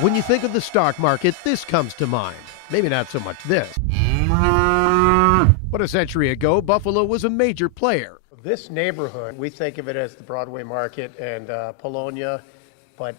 When you think of the stock market, this comes to mind. Maybe not so much this. But a century ago, Buffalo was a major player. This neighborhood, we think of it as the Broadway Market and Polonia, but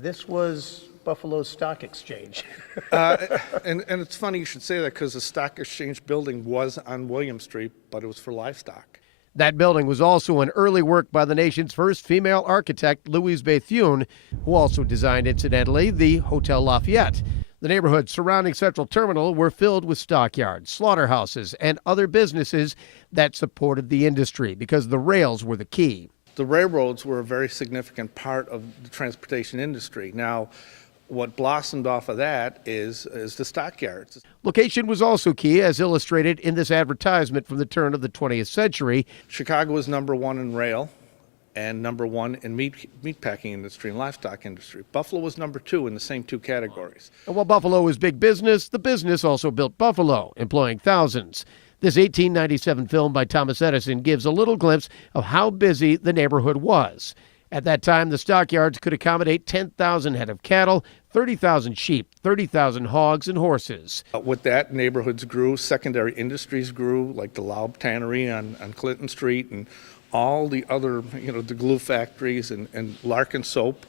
this was Buffalo's stock exchange. And it's funny you should say that because the stock exchange building was on William Street, but it was for livestock. That building was also an early work by the nation's first female architect, Louise Bethune, who also designed, incidentally, the Hotel Lafayette. The neighborhoods surrounding Central Terminal were filled with stockyards, slaughterhouses, and other businesses that supported the industry because the rails were the key. The railroads were a very significant part of the transportation industry. Now, what blossomed off of that is the stockyards. Location was also key, as illustrated in this advertisement from the turn of the 20th century. Chicago was #1 in rail and #1 in meatpacking industry and livestock industry. Buffalo was #2 in the same two categories. And while Buffalo was big business, the business also built Buffalo, employing thousands. This 1897 film by Thomas Edison gives a little glimpse of how busy the neighborhood was. At that time, the stockyards could accommodate 10,000 head of cattle, 30,000 sheep, 30,000 hogs and horses. With that, neighborhoods grew, secondary industries grew, like the Laub Tannery on Clinton Street and all the other, the glue factories and Larkin Soap,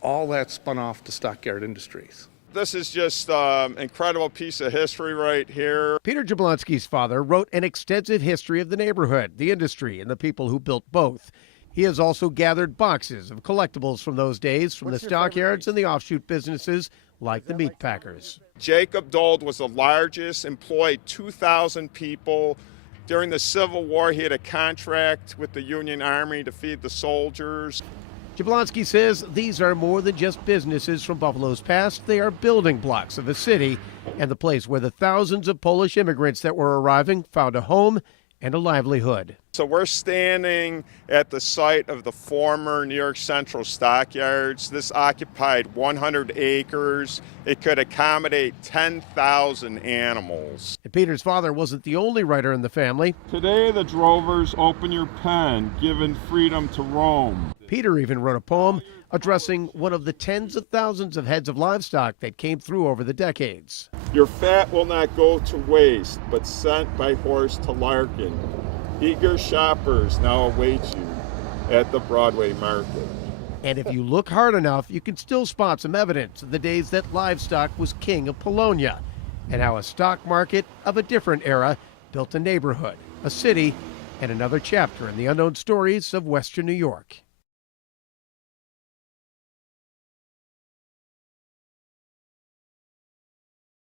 all that spun off the stockyard industries. This is just an incredible piece of history right here. Peter Jablonski's father wrote an extensive history of the neighborhood, the industry, and the people who built both. He has also gathered boxes of collectibles from those days from the stockyards and the offshoot businesses like the meat packers. Jacob Dold was the largest, employed 2,000 people. During the Civil War, he had a contract with the Union Army to feed the soldiers. Jablonski says these are more than just businesses from Buffalo's past. They are building blocks of the city and the place where the thousands of Polish immigrants that were arriving found a home and a livelihood. So we're standing at the site of the former New York Central Stockyards. This occupied 100 acres. It could accommodate 10,000 animals. And Peter's father wasn't the only writer in the family. Today the drovers open your pen, given freedom to roam. Peter even wrote a poem addressing one of the tens of thousands of heads of livestock that came through over the decades. Your fat will not go to waste, but sent by horse to Larkin. Eager shoppers now await you at the Broadway Market. And if you look hard enough, you can still spot some evidence of the days that livestock was king of Polonia and how a stock market of a different era built a neighborhood, a city, and another chapter in the unknown stories of Western New York.